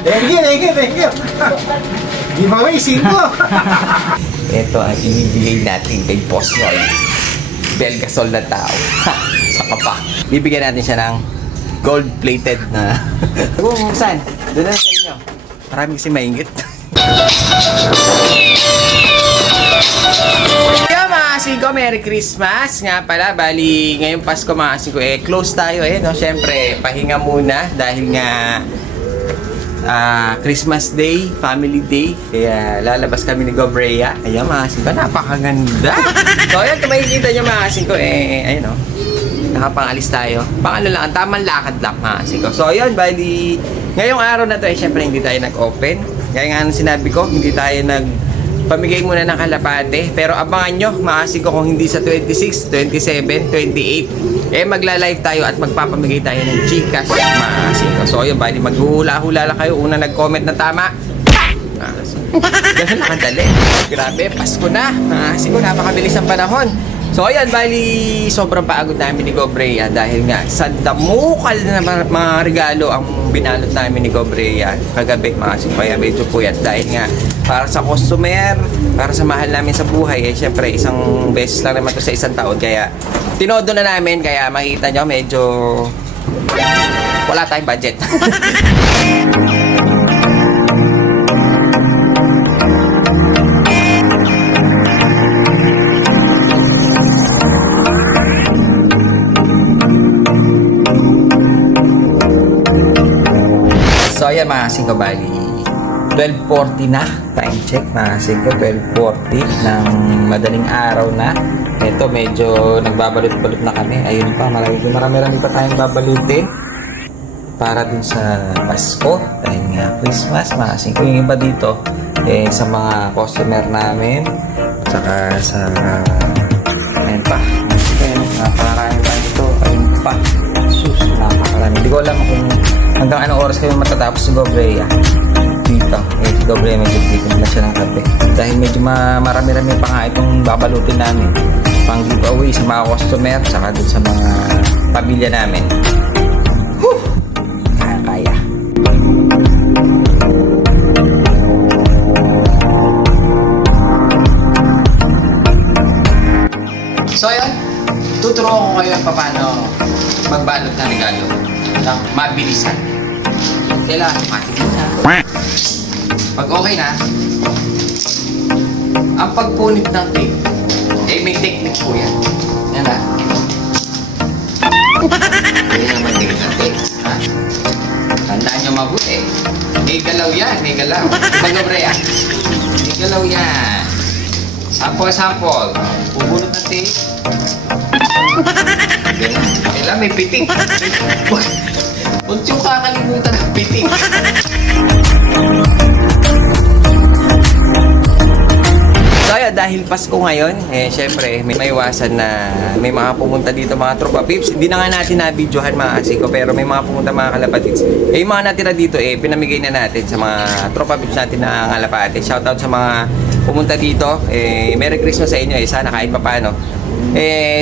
Thank you. Giveaway, 5. Ito ang ibibigay natin kay Boss Roy. Belgasol na tao. Saka pa. Bibigyan natin siya ng gold-plated na... Saan? Doon na sa inyo. Maraming kasi maingit. Yo mga Asigo, Merry Christmas! Nga pala, bali ngayong Pasko mga Asigo, close tayo no? Siyempre, pahinga muna dahil nga Christmas Day, Family Day. Kaya lalabas kami ni Gobrea. Ayan mga Asigo, napakaganda! So ayan, kung makikita nyo mga Asigo, ayun o. Nakapangalis tayo. Lang, tamang lakad lang mga Asigo. So ayan, bali ngayong araw na to, siyempre hindi tayo nag-open. Kaya nga sinabi ko, hindi tayo pamigay muna ng kalapate. Pero abangan nyo, maasig ko kung hindi sa 26, 27, 28, magla-live tayo at magpapamigay tayo ng Gcash, maasig ko. So, yun, bali, maghula-hula lang kayo. Una nag-comment na tama. Ganun lang ang dali. Grabe, Pasko na. Maasig ko, napakabilis ang panahon. So, ayan, bali, sobrang pagod namin ni Gobrea dahil nga sa damukal na mga regalo ang binalot namin ni Gobrea kagabi, mga kaya medyo puyat dahil nga para sa customer, para sa mahal namin sa buhay, syempre isang beses lang naman to sa isang taon, kaya tinodo na namin, kaya makita nyo medyo wala tayong budget. So ayan mga Asigo, bali 12:40 na, time check mga Asigo, 12:40 ng madaling araw na. Ito medyo nagbabalot-balot na kami. Ayun pa, marami pa tayong babalutin para dun sa Pasko dahil nga Christmas mga Asigo. Yung iba dito sa mga customer namin, saka sa ayun pa, napakarami pa ito. Ayun pa, sus, napakarami. Hindi ko alam kung hanggang anong oras kayo matatapos si Gobrea dito. Si Gobrea medyo dito na siya ng kape. Dahil medyo marami-rami pa nga itong babalutin namin. Pang giveaway sa mga customer, saka dun sa mga pamilya namin. Whew! Kaya. So yun, tuturo ko kayo paano magbalot na regalo ng mabilisan. Kailangan matikin na. Pag okay na, ang pagpunit ng tape, may technique po yan. Yan na. Kaya naman tape ng tape. Tandaan nyo mabuti. May galaw yan, may galaw. Mag-Gobrea. May galaw yan. Sample. Pubunot ng tape. Kailangan may pitik. Huwag yung kakalimutan ng pitik. So ayan, dahil Pasko ngayon, syempre may iwasan na may mga pumunta dito mga tropa pips. Hindi na nga natin na-videohan mga Asigo, pero may mga pumunta mga kalapatids. Yung mga natira dito pinamigay na natin sa mga tropa pips natin na kalapatids. Shoutout sa mga pumunta dito. Merry Christmas sa inyo. Sana kahit papano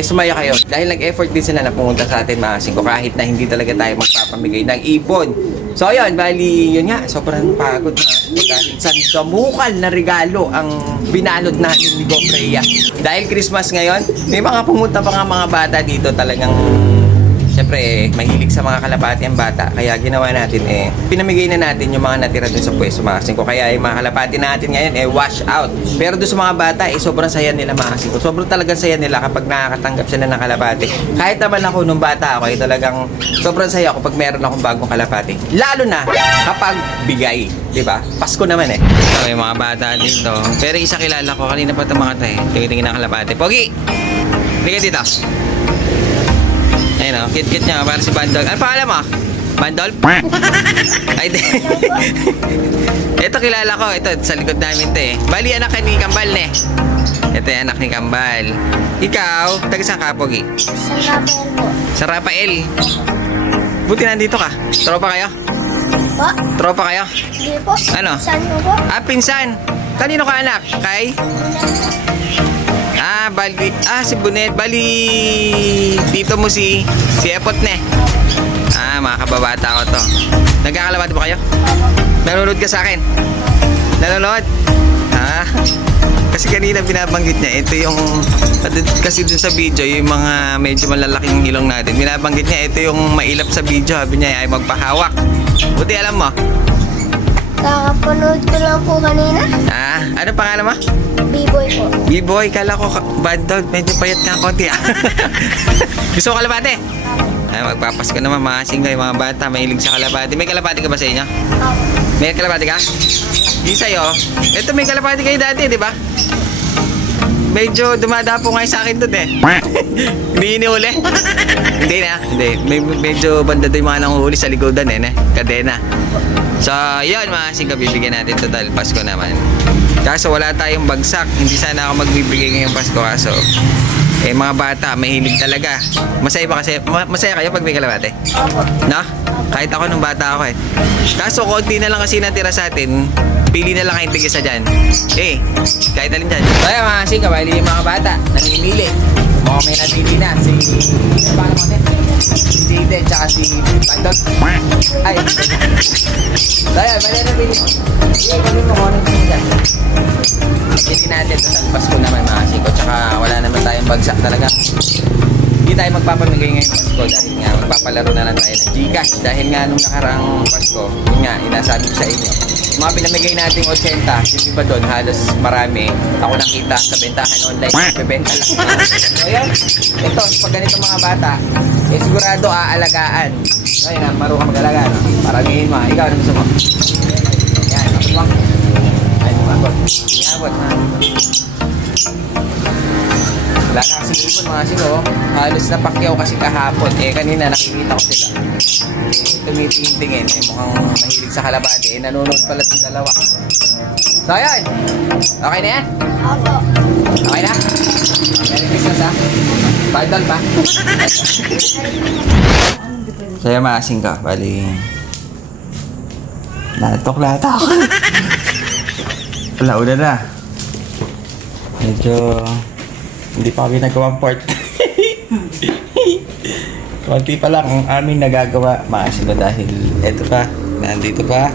sumaya kayo. Dahil nag-effort din sila na pumunta sa atin mga Asigo, kahit na hindi talaga tayo magpapamigay ng ipon. So ayun, bali yun nga, sobrang pagod na dahil sa damukal na regalo ang binalot natin ni Gobrea. Dahil Christmas ngayon, may mga pumunta pa nga mga bata dito, talagang siyempre mahilig sa mga kalapati ang bata. Kaya ginawa natin pinamigay na natin yung mga natira dun sa pwesto mga Asigo. Kaya yung mga kalapati natin ngayon wash out. Pero dun sa mga bata sobrang saya nila mga Asigo. Sobrang talagang saya nila kapag nakakatanggap sila ng kalapati. Kahit naman ako nung bata ako talagang sobrang saya ako pag meron akong bagong kalapati. Lalo na kapag bigay, diba? Pasko naman So yung mga bata dito. Pero isa kilala ko, kanina pa itong mga tayo. Tingin ng kalapati. Pogi! Liga dito. Ayun o, kit-kit niya, para si Bandol. Ano pangalan mo? Bandol? Ay, ito kilala ko, ito sa likod namin ito Bali, anak ni Kambal Ito yung anak ni Kambal. Ikaw, taga saan ka, Pogi? Sa Rafael po. Sa Rafael? Buti nandito ka. Tropa kayo? Po? Tropa kayo? Hindi po. Ano? Pinsan mo po. Pinsan. Kanino ka anak? Kay? Si Bunet. Bali, dito mo si Epot Mga kababata ko to. Nagkakalabati ba kayo? Nanonood ka sa akin? Nanonood? Kasi kanina binabanggit niya, ito yung, kasi dun sa video, yung mga medyo malalaking ilong natin, binabanggit niya, ito yung mailap sa video, sabi niya ay magpahawak. Buti alam mo? Kakapanood ko lang po kanina. Ano pangalan mo? B-boy po. B-boy, kala ko bad dog, medyo payat ka konti. Gusto mo kalapate? Magpapasko naman mga singay, mga bata, mahilig sa kalapate. May kalapate ka ba sa inyo? May kalapate ka? Yung sa'yo, ito may kalapate kayo dati, di ba? Medyo dumadapo nga sa akin doon eh. Hindi iniuli. Hindi na, hindi. Medyo banda doon yung mga nanguhuli sa likodan eh, kadena. So, yun mga singay, bibigyan natin total Pasko naman. Kaso wala tayong bagsak, hindi sana ako magbibigay ngayong Pasko kaso. Mga bata, mahilig talaga. Masaya ba kasi? Masaya kayo pag may kalapate? No? Kahit ako nung bata ako eh. Kaso konti na lang kasi natira sa atin. Pili na lang kayong tigisa dyan. Kahit alin dyan. Kaya mga singka, bali yung mga bata, nanimili. Mukhang may napili na. Paano mo din? Si Jaden, tsaka si Bandog. Ay. Kaya, bali napili. Gawin mo kung anong tingin. Pili natin ito sa Pasko naman mga singko. Tsaka wala naman tayong bagsak talaga. Hindi tayo magpapamigay ngayong Pasko dahil nga magpapalaro na lang tayo ng Gcash. Dahil nga nung nakaraang Pasko, yun nga, inasabi ko sa inyo. Mga pinamigay nating 80, yung iba doon, halos marami. Ako nakita sa bentahan online, bebenta lang. So yun, ito, pag ganito mga bata, sigurado aalagaan. So yun, marunong ka mag-alaga, no? Parangin mo, ikaw, ano gusto mo? Yan, abot mo. Ay, abot. Abot, ha? Wala na kasi ibon mga sino, halos napakyaw kasi kahapon. Kanina nakikita ko sila. Tumitingin, mukhang mahilig sa kalapate. Nanonood pala itong dalawa. So ayan, okay na yan? Opo. Okay na? Merry Christmas ha? Baldol pa? So ayan mga singko, bali latok. Wala, una na. Medyo hindi pa kami nagawang port. Konti pa lang ang aming nagagawa mga sino dahil eto pa, nandito pa,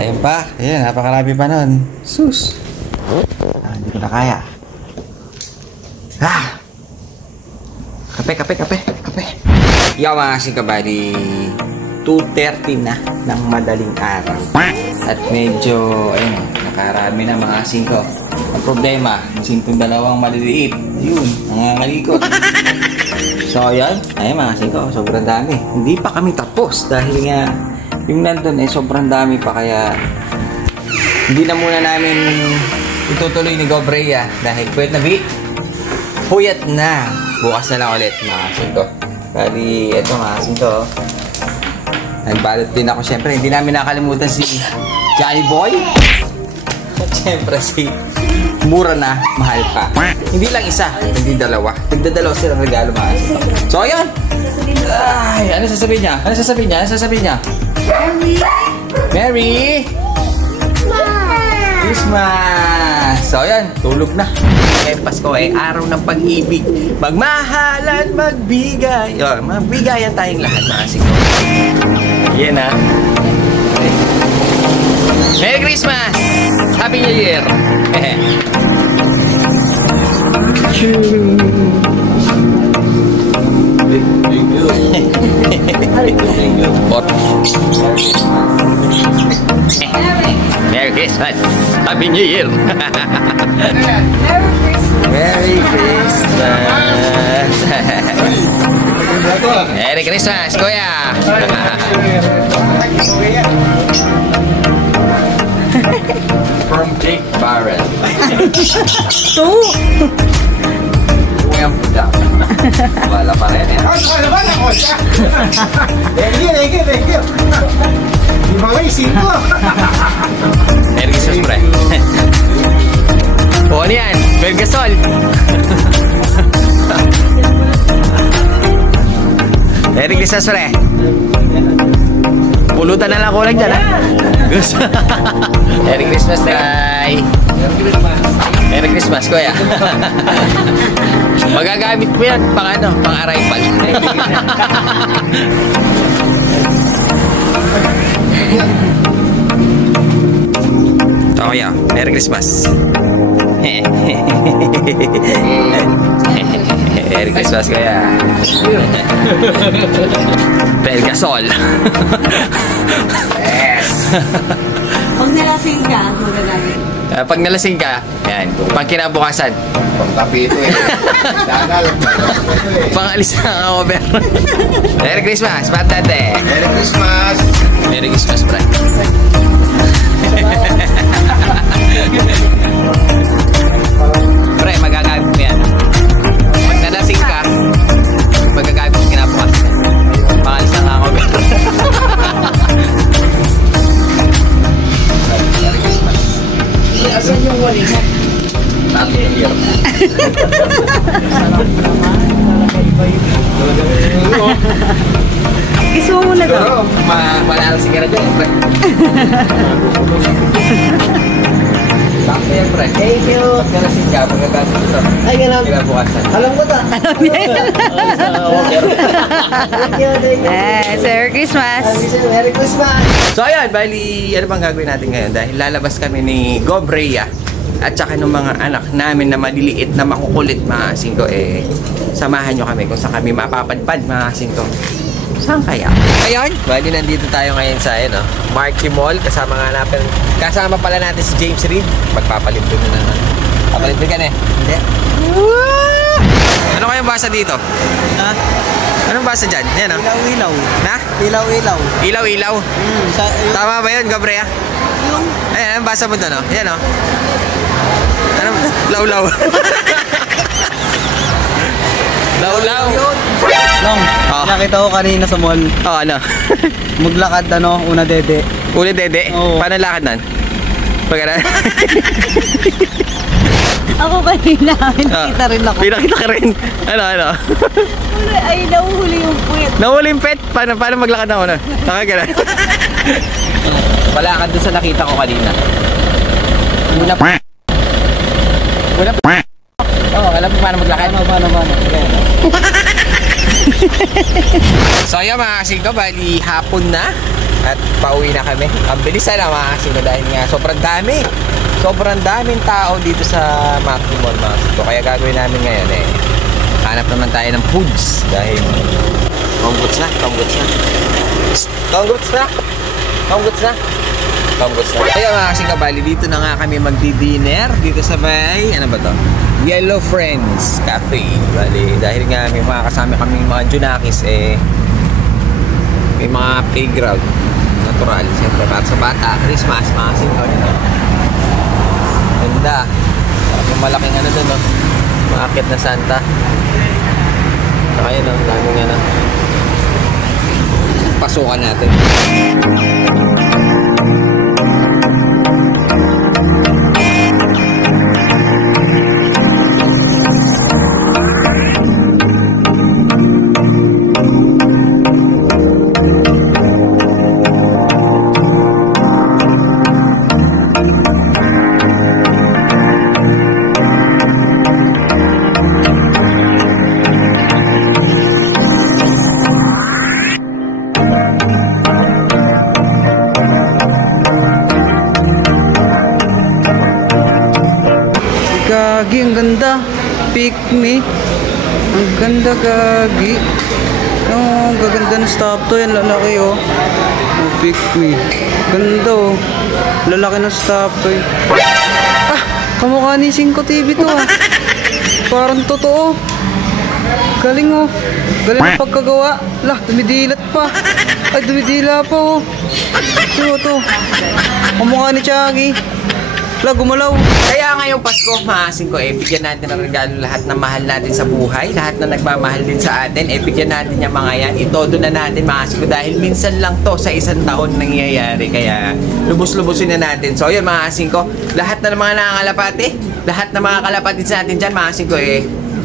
ayun pa, ayun, napakarami pa nun. Sus! Hindi ko na kaya. Kape. Yaw mga singkabali, 2:30 na ng madaling araw. At medyo, ayun, nakarami na mga singko. Ang problema, sintong dalawang maliliit. Yun, nangangalikot. So, ayan. Ayun mga singko, sobrang dami. Hindi pa kami tapos dahil nga yung nandun sobrang dami pa kaya hindi na muna namin itutuloy ni Gobrea dahil puyat na. Bukas na lang ulit mga singko. Bali, eto mga singko. Nagbalot din ako. Siyempre, hindi namin nakalimutan si Johnny Boy. At siyempre si mura na, mahal pa. Hindi lang isa, hindi dalawa. Tigdadalawa silang regalo mga singko. So, ayun. Ay, ano sasabihin niya? Merry Christmas! So, ayan, tulog na. Kaya Pasko ay araw ng pag-ibig. Magmahalan, magbigay. Magbigayan tayong lahat, mga singko. Yan na. Merry Christmas! Happy New Year! Merry Christmas! Happy New Year! Merry Christmas! Merry Christmas, Kuya! From Jake Barrett. Kuyang puda. Wala pa rin eh. Ano ba? Thank you. Di ba may simpo? Merry Christmas, pre. O, ano yan? Bergasol. Merry Christmas, pre. Pulutan na lang kulang dyan, ha? Merry Christmas, Tay. Merry Christmas, Kuya. Magagamit mo yan pang arrival. So kuya, Merry Christmas. Merry Christmas kuya. Bel Gasol. Yes. Pag nalasing ka, magagamit. Pag nalasing ka, yan, pag kinabukasan. Pangkapito eh. Dangal. Pangalis na ako, pero. Merry Christmas, patate. Merry Christmas. Merry Christmas, Brad. Pre, magagamit mo yan. Pag nalasing ka, magagamit mo kinabukasan. Pangalis na ako, pero. Merry Christmas. Asan yung wali mo? Kiss mo muna to. Pero, malalasing ka na dyan, pre. Bakit yan, pre? Thank you. Pag nalasing ka, magagamit mo ito. Ay, ganun. Kinabukasan. Alam ko ta. Thank you, thank you. Merry Christmas! Merry Christmas. So ayun, bali, ano bang gagawin natin ngayon? Dahil lalabas kami ni Gob Rhea at saka ng mga anak namin na maliliit na makukulit mga singko, samahan nyo kami kung saan kami mapapadpad mga singko. Saan kaya? Ayun, bali nandito tayo ngayon sa Marquee Mall. Kasama pala natin si James Reid. Magpapalito na naman. Papalito ka na eh. Hindi. Ano kayong basa dito? Ha? Anong basa dyan? Yan o. Ilaw-ilaw. Na? Ilaw-ilaw. Ilaw-ilaw. Tama ba yun, Gob Rhea? Yung... Ayan, ang basa mo doon o. Yan o. Ano? Law-law. Law-law. Long, Oh. nakita ko kanina sa mall. Oh, ano? Maglakad una dede. Uli dede? Oo. Paano lakad nun? Pagkana? Ako kanina, nakita rin ako. Pinakita ka rin. Ano? Ay, nahuhuli yung puwet. Nahuli yung pet? Paano maglakad na ako na? Nakagana? Palakad dun sa nakita ko kanina. Una pa. Oo, alam mo paano maglakad? Paano? So ayan mga kasingko, bali hapon na at pauwi na kami. Ang bilis na mga kasingko dahil nga sobrang daming tao dito sa Marquee Mall mga kasingko. Kaya gagawin namin ngayon hanap naman tayo ng foods dahil Congrats na. Kaya mga kasingko, bali dito na nga kami magdi-dinner dito sa may, ano ba to? Yellow Friends Cafe. Bali, dahil nga may mga kasama kami mga Junakis may mga playground natural. Siyempre para sa bata, Christmas, mga kasingko. Ganda. Yung malaking doon, maakit na Santa. Saka yun, daming pasukan natin. Gagi, ang ganda. Pick me. Ang ganda, gagi. Oh, gaganda ng stop to. Yan, lalaki oh. Oh, pick me. Ganda oh. Lalaki ng stop to. Ah, kamukha ni Cinco TV to ah. Parang totoo. Galing oh. Galing ang pagkagawa. Lah, dumidilat pa. Ay, dumidila pa oh. Ito to. Kamukha ni Chagi. Lah, gumalaw. Kaya ngayong Pasko, maasin ko, bigyan natin ng regalo lahat na mahal natin sa buhay, lahat na nagmamahal din sa atin, bigyan natin yung mga yan, itodo na natin, maasin ko, dahil minsan lang to sa isang taon nangyayari, kaya lubos-lubusin na natin. So yun, maasin ko, lahat na ng mga nakakalapati, lahat na mga kalapatid sa atin dyan, maasin ko,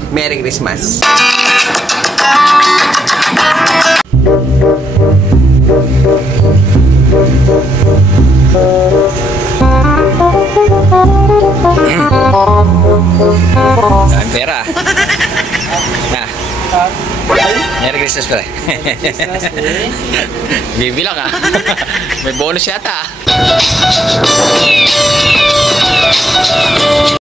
Merry Christmas. Ang pera. Na. Merry Christmas. Christmas pre. Bibilang ah. May bonus yata ah.